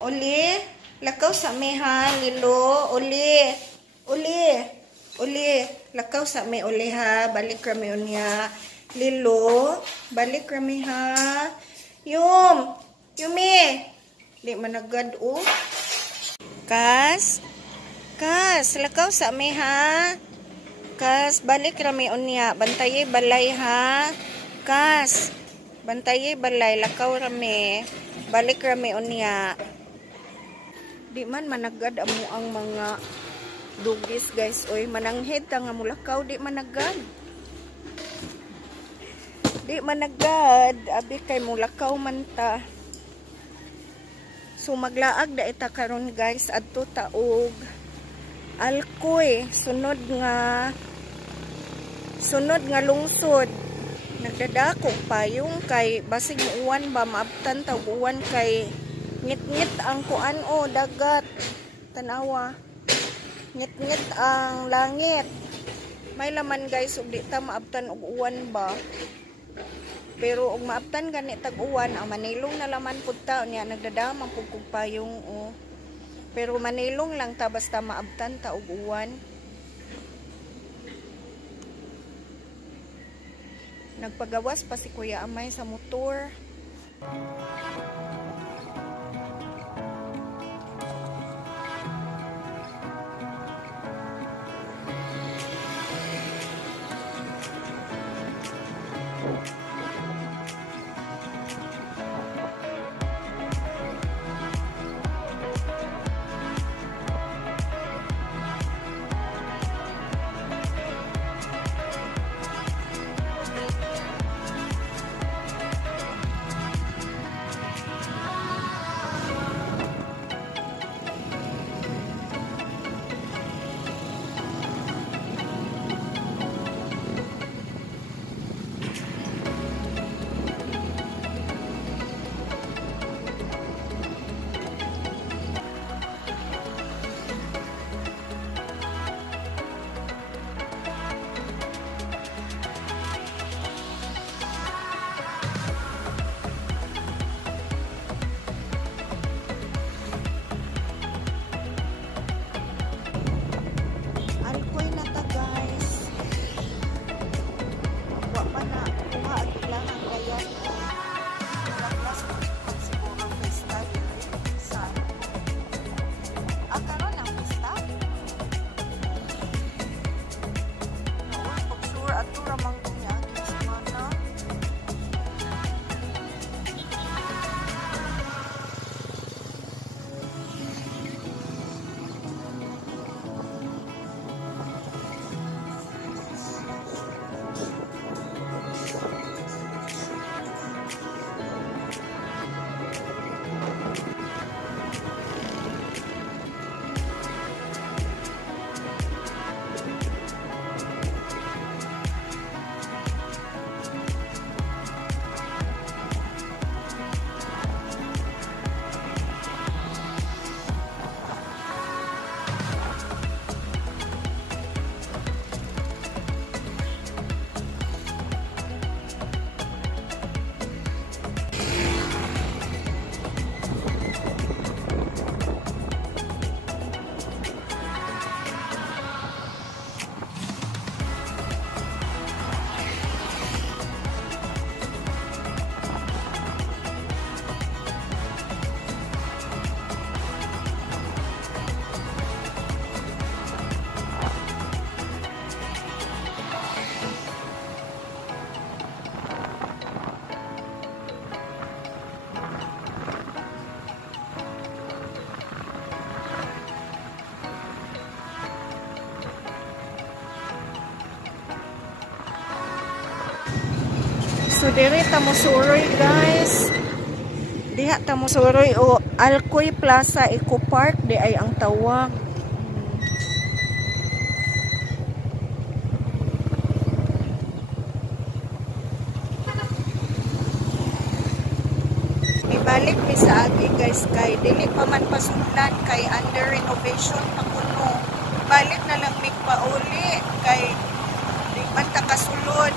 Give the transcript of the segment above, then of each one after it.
Uli, lakaw sa meha, lilo, uli, lakaw sa me uli ha, balik kami unya, lilo, balik kami ha, yumi, di managad o, kas, lakaw sa meha, kas, balik kami unya, bantaye balay ha, kas, bantaye balay, lakaw rami, balik kami unya. Di man managad amo ang mga dugis guys. Oy, mananghed ta nga mulakaw di managad. Di managad, abi kay mulakaw man ta. So maglaag da ita karon guys adto ta og Alcoy, sunod nga lungsod. Nagdadako payong kay basig uwan ba maabtan ta uwan kay ngit-ngit ang kuan o dagat tanawa, ngit-ngit ang langit, may laman guys ug di ta maabtan og uwan ba, pero ug maabtan gani tag uwan ang manilong na laman pud ta nya nagdadamang pud kog payong o, pero manilong lang ta basta maabtan ta og uwan. Nagpagawas pa si Kuya Amay sa motor. So diri ta mosuroy guys. Diha ta mosuroy o Alcoy Plaza Eco Park di ay ang tawag. Ibalik mi sa agi guys kay dili pa man pasundan kay under renovation pa kuno. Balik na lang mig pauli kay di man ta kasulod.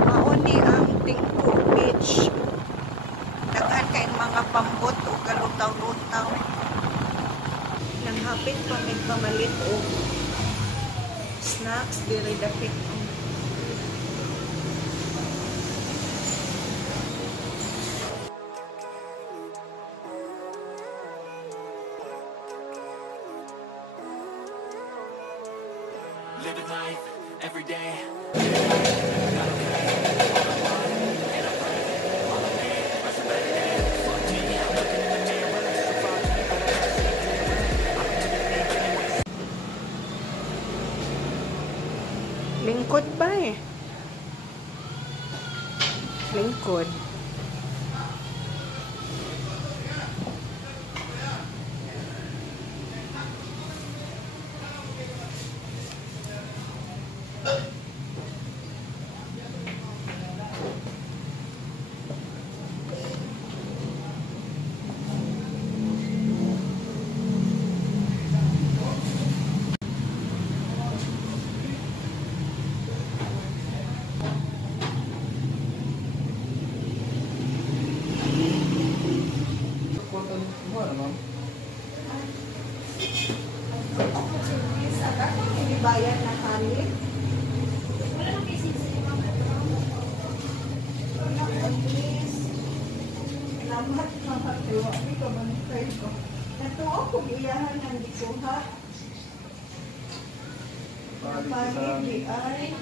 Mauni ang tingko fridge. Daghan kayong mga pambot o kalutaw-lutaw. Nanghapit pa may pamalit o snacks, diri dapit. Living life every day. Lingkod ba eh? Lingkod. Bayan na kami. Salamat mga tiwa. Hindi ka ba nagkay ko? Natuwa ko iyahan ng dikuha. Pamili ay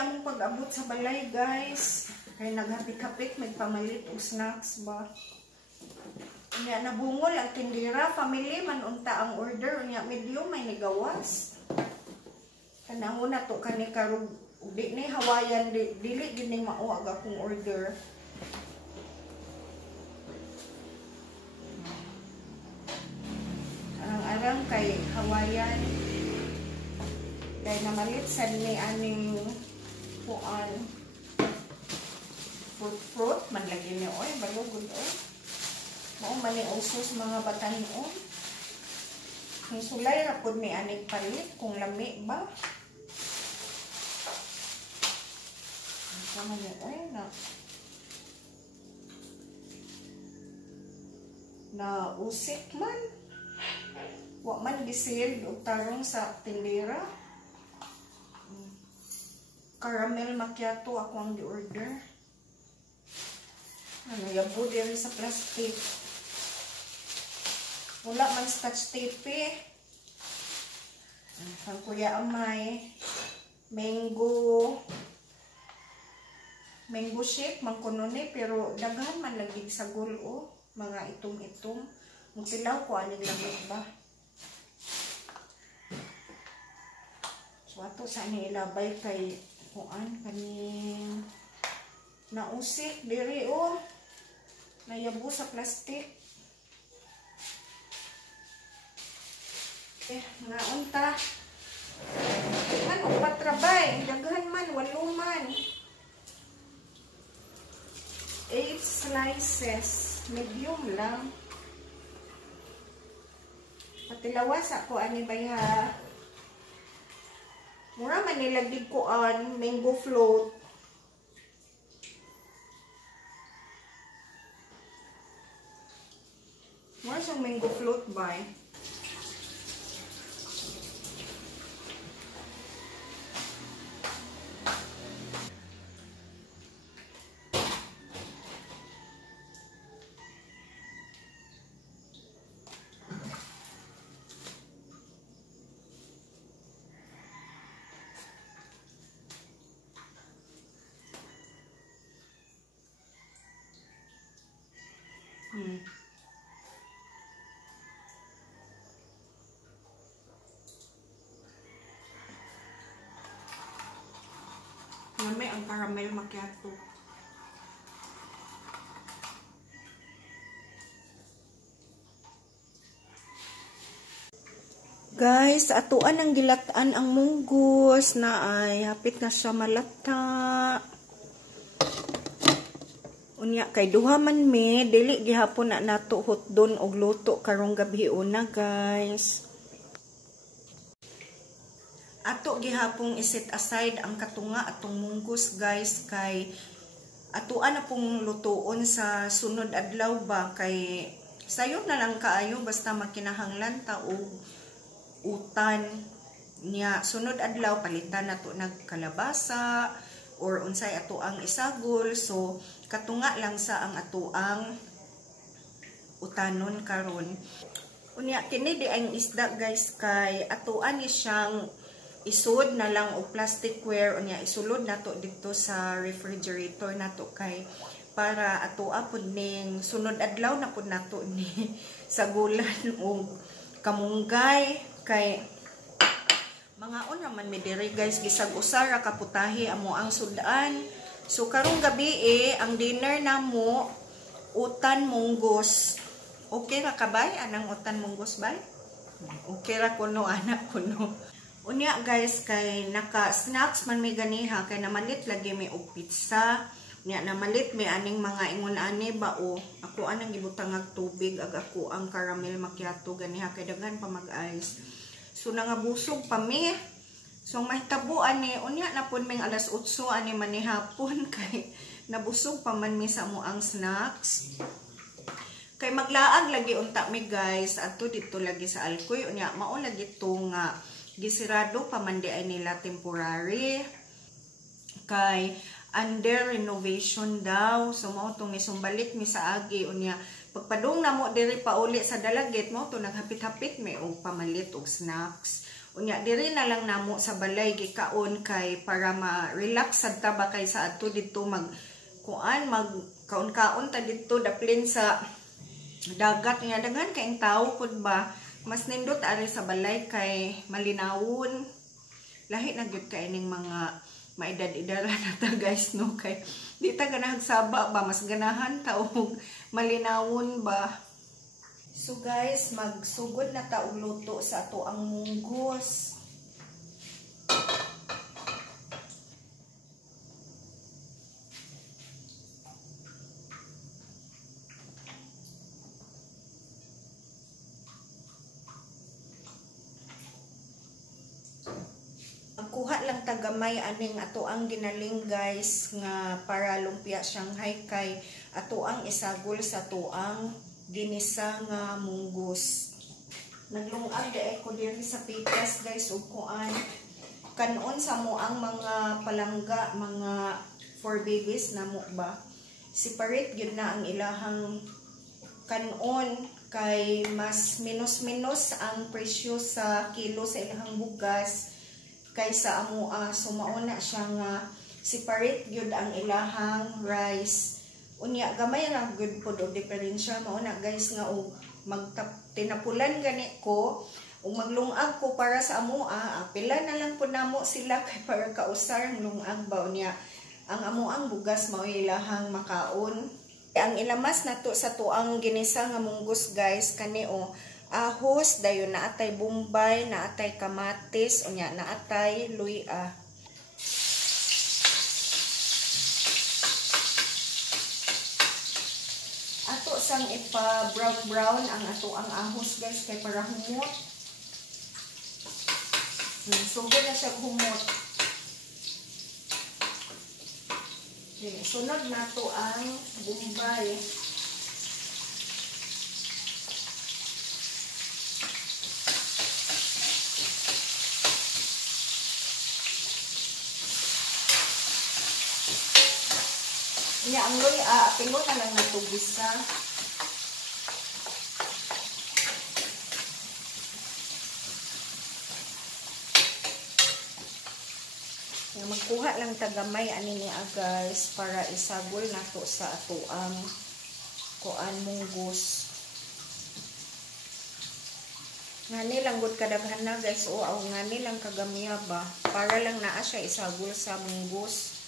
among pag-abot sa balay, guys. Kaya naghapit-hapit, may pamalit o snacks ba. Unya nabungol ang tindira, family man unta ang order, unya medium may nigawas. Kanang una to kani karug di ni Hawaiian dili gini mauag akong order. Arang kay Hawaiian. Dahil namalit sa ni aning kuan fruit man lagi ni oy balugod oy mao man ni usos mga batanon ang sulay ra pud ni aning palit kung lami ba sama ni oy na usik man wa man gisil og tarong sa tindera. Caramel macchiato ako ang di-order. Ano, yabo din sa plastic. Wala man scotch tape eh. Ang kuya amay. Mango shake, mangkunone, pero daghan man lagi sa gulo. Mga itom-itom. Ang pilaw ko, aning lamig ba? So, ato sa ilabay kay kuan kaning nausik diri o nayabo sa plastic naunta man o patrabay daghan man waluman 8 slices medium lang patilawas ako ani bayha. Mura man nilagdig ko an mango float. Mura siyang mango float ba? Lami ang caramel macchiato. Guys, atuan ang gilatan ang munggos na ay hapit na siya malata. Unya kay duha man me, dili gihapon na nato hotdon og luto karong gabi una, guys. Ato gihapong iset aside ang katunga atong munggos, guys, kay atuan na pong lutoon sa sunod adlaw ba, kay sayo na lang kaayo basta makinahanglan ta og utan niya sunod adlaw palitan nato nagkalabasa or unsay ato ang isagol, so katunga lang sa ang ato ang utanon karon. Unya kini di ang isda, guys, kay atuan ni siyang isud na lang og plasticware, unya isulod nato dito sa refrigerator nato kay para atoa pud ning sunod adlaw na pud nato ni sagulan og kamunggay. Kay mga naman mi diri, guys, gisag usara kaputahi amo ang sudan. So karong gabi ang dinner namo utan munggos. Okay ra ka bay anang utan munggos bay? Okay ra kuno anak kuno. Unya, guys, kay naka snacks man mi ganiha kay namalit lagi mi og pizza. Unya namalit mi aning mga ingon ani ba o ako anang gibutang og tubig ag ako ang caramel macchiato ganiha kay daghan pa mag-ice. So nangabusog pa mi. So mahitabo ani unya na pud ming alas 8 ani man ni hapon kay nabusog pa man mi sa mo ang snacks. Kay maglaag lagi unta mi, guys, adto dito lagi sa Alcoy unya mao lagi to nga gisirado pa man di ay nila temporary kay under renovation daw. So mao tong isumbalik mi sa agi unya pagpadung na mo diri pa uli sa dalagit mo to naghapit-hapit may og pamalit og snacks. Unya diri na lang namo sa balay gikaon kay para ma-relax sad ta ba kay sa adto dito mag kaon-kaon ta dito daplin sa dagat nga daghan kay tawo pud ba. Mas nindot ari sa balay kay malinawon. Lahi na gyud kay ning mga maedad-edara na ta, guys, no, kay di ta ganahag saba ba, mas ganahan ta og malinawon ba. So guys, magsugod na ta og luto sa ato ang munggos. Kuha lang tagamay aning ato ang ginaling, guys, nga para lumpia Shanghai kay ato ang isagol sa tuang ginisa nga munggos. Naglungag de ko diri sa pikas, guys, ug kuan kanon sa mo ang mga palangga, mga for babies na mo ba. Separate gyud na ang ilahang kanon kay mas minus ang presyo sa kilo sa ilahang bugas kaysa amo so mauna siya nga separate gyud ang ilahang rice. Unya gamay ra gyud pod og diferensya mauna, guys, nga og tinapulan gani ko ug maglungag ko para sa amo pila na lang pud namo sila kay para kausar ang lungag ba unya ang amo ang bugas mao ilahang makaon. Ang ilamas nato sa tuang ginisa nga munggos, guys, kani ahos, dayon naatay bombay, naatay kamatis, unya naatay luya. Ato sang ipa brown ang ato ang ahos, guys, kay para humot. Sugod na siya humot. Sunod nato ang bombay. Nya ang luya, apilo na lang natugisa. Magkuha lang tagamay ani niya, guys, para isagol nato sa atoang kuan munggos. Ngani lang gud kadaghan na, guys, ngani lang kagamiya ba para lang naa siya isagol sa munggos.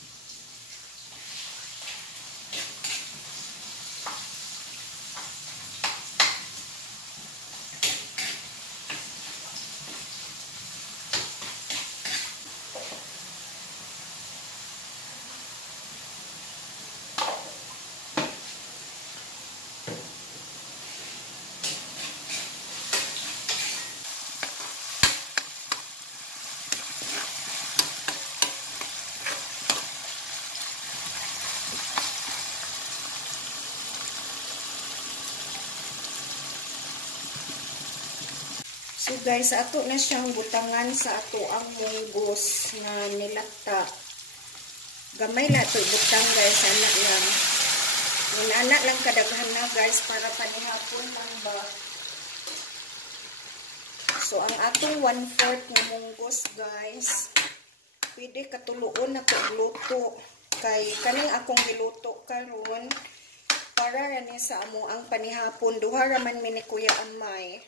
So guys, ato na siyang butangan sa ato ang munggos na nilata. Gamay na ito butang guys, anak lang. Anak lang kadaghan na guys para panihapon lang ba. So ang atong 1/4 na munggos guys, pwede katuluon na ito luto. Kay kaning akong giluto karon para rani sa amo ang panihapon. Duha raman mi ni Kuya Amay.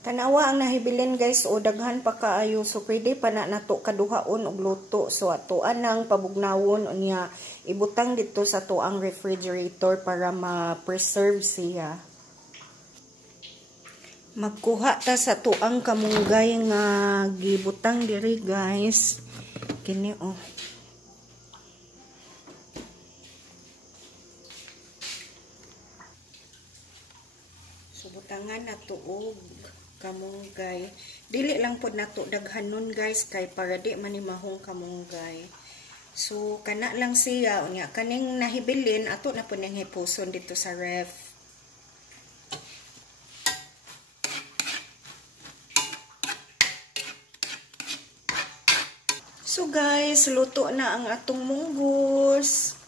Tanawa ang nahibilin guys o daghan pa kaayo, so pwede pa na nato kaduhaon og luto. So atoan nang pabugnawon unya ibutang dito sa to ang refrigerator para ma-preserve siya. Magkuha ta sa to ang kamunggay nga gibutang diri guys. Kini oh. So butangan nato og kamunggay. Dili lang pod nato daghanon guys kay para di manimahong kamunggay. So kana lang siya unya kaning nahibilin ato na pod nang hipuson dito sa ref. So guys, luto na ang atong munggos.